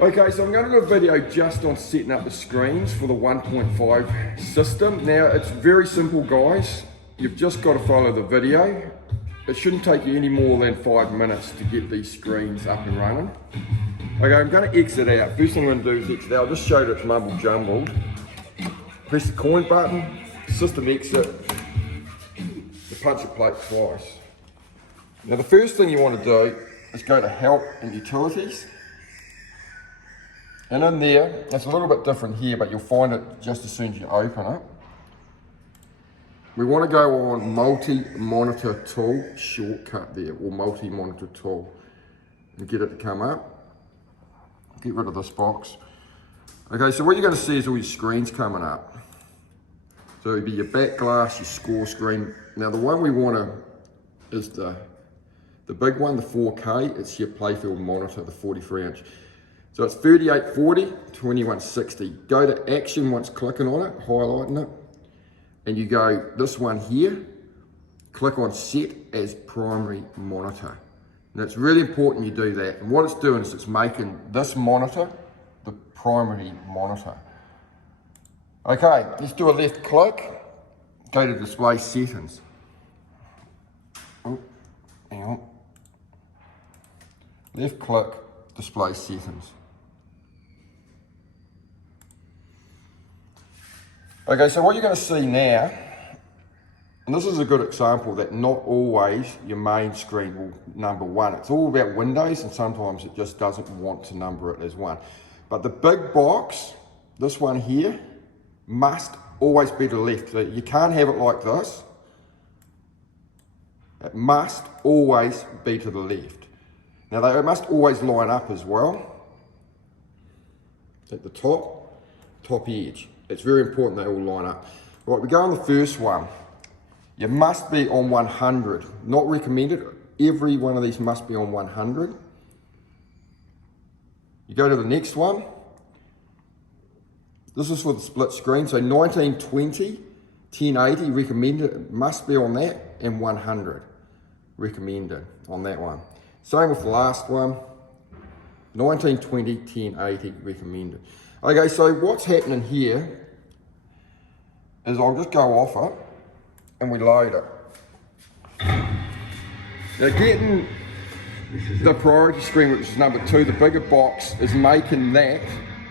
Okay, so I'm going to do a video just on setting up the screens for the 1.5 system. Now, it's very simple, guys. You've just got to follow the video. It shouldn't take you any more than 5 minutes to get these screens up and running. Okay, I'm going to exit out. First thing I'm going to do is exit out. I'll just show you it's mumble jumbled. Press the coin button, system exit, you punch your plate twice. Now the first thing you want to do is go to help and utilities. And in there, it's a little bit different here, but you'll find it just as soon as you open it. We want to go on multi-monitor tool, shortcut there, or multi-monitor tool, and get it to come up. Get rid of this box. Okay, so what you're going to see is all your screens coming up. So it'll be your back glass, your score screen. Now the one we want to is the big one, the 4K. It's your Playfield monitor, the 43-inch. So it's 3840, 2160. Go to action once clicking on it, highlighting it, and you go this one here, click on set as primary monitor. And it's really important you do that. And what it's doing is it's making this monitor the primary monitor. Okay, let's do a left click, go to display settings. Oh, hang on. Left click, display settings. Okay, so what you're going to see now, and this is a good example that not always your main screen will number one. It's all about Windows, and sometimes it just doesn't want to number it as one. But the big box, this one here, must always be to the left. So you can't have it like this. It must always be to the left. Now they must always line up as well. At the top edge. It's very important they all line up. Right, we go on the first one. You must be on 100. Not recommended. Every one of these must be on 100. You go to the next one. This is for the split screen. So 1920, 1080 recommended. It must be on that, and 100 recommended on that one. Same with the last one. 1920, 1080 recommended. Okay, so what's happening here is I'll just go off it and we load it. Now getting the priority screen, which is number 2, the bigger box, is making that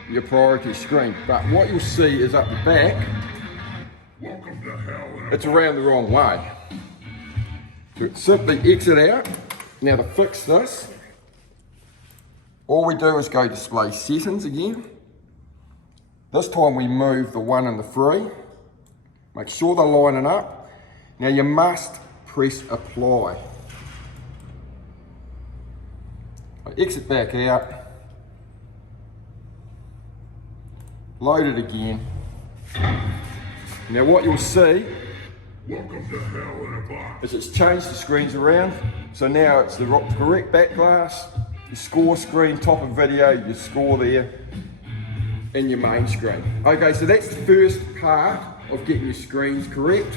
your priority screen. But what you'll see is up the back, it's around the wrong way. So simply exit out. Now to fix this, all we do is go display settings again. This time we move the 1 and the 3. Make sure they're lining up. Now you must press apply. I exit back out. Load it again. Now what you'll see is it's changed the screens around. So now it's the correct back glass, your score screen, top of video, your score there, and your main screen. Okay, so that's the first part of getting your screens correct.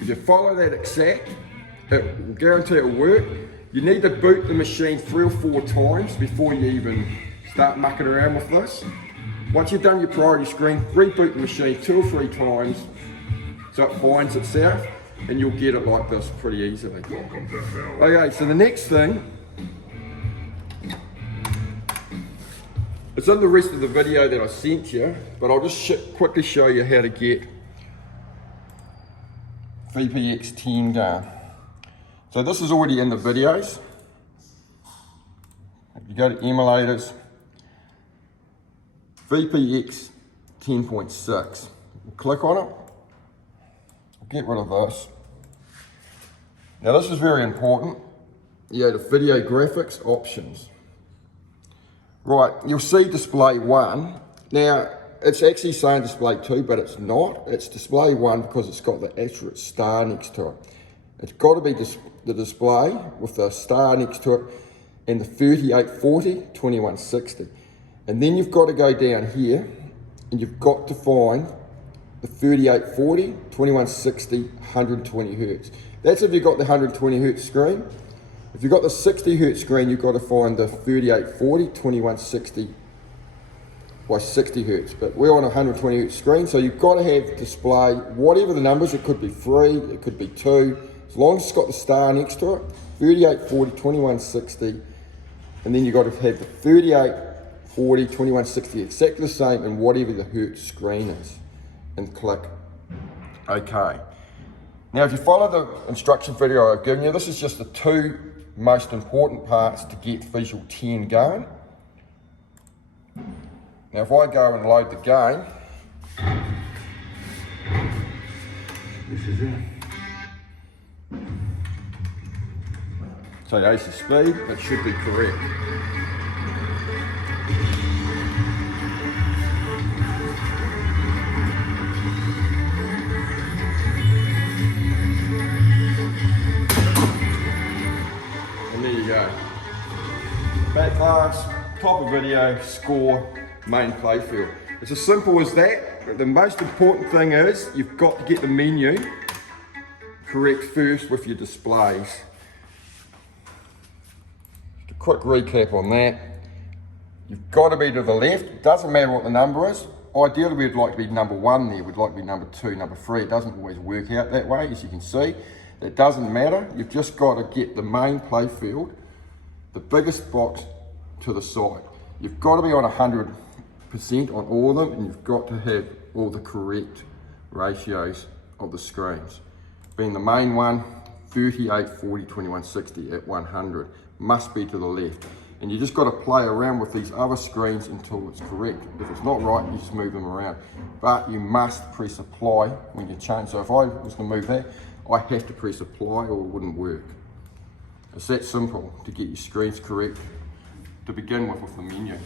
If you follow that exact, it will guarantee it will work. You need to boot the machine 3 or 4 times before you even start mucking around with this. Once you've done your priority screen, reboot the machine 2 or 3 times so it finds itself, and you'll get it like this pretty easily. Okay, so the next thing, it's in the rest of the video that I sent you, but I'll just quickly show you how to get VPX10 done. So this is already in the videos. If you go to emulators, VPX 10.6, click on it, get rid of this. Now this is very important. You go to video graphics options. Right, you'll see display 1. Now, it's actually saying display 2, but it's not. It's display 1 because it's got the asterisk star next to it. It's got to be the display with the star next to it and the 3840, 2160. And then you've got to go down here and you've got to find the 3840, 2160, 120 Hertz. That's if you've got the 120 Hertz screen. If you've got the 60 Hertz screen, you've got to find the 3840, 2160, by 60 hertz, but we're on a 120 hertz screen, so you've got to have display whatever the numbers. It could be 3, it could be 2, as long as it's got the star next to it. 38, 40, 21, 60, and then you've got to have the 38, 40, 21, 60 exactly the same in whatever the hertz screen is, and click OK. Now if you follow the instruction video I've given you, this is just the 2 most important parts to get Visual 10 going. Now if I go and load the game, this is it. So the AC speed, that should be correct. And there you go. Back class, top of video, score, main playfield. It's as simple as that. The most important thing is you've got to get the menu correct first with your displays. Just a quick recap on that. You've got to be to the left. It doesn't matter what the number is. Ideally we'd like to be number 1 there. We'd like to be number 2, number 3. It doesn't always work out that way, as you can see. It doesn't matter. You've just got to get the main playfield, the biggest box, to the side. You've got to be on 100% on all of them, and you've got to have all the correct ratios of the screens. Being the main one, 38, 40, 21, 60 at 100. Must be to the left. And you just got to play around with these other screens until it's correct. If it's not right, you just move them around. But you must press apply when you change. So if I was to move that, I have to press apply or it wouldn't work. It's that simple to get your screens correct to begin with the menu.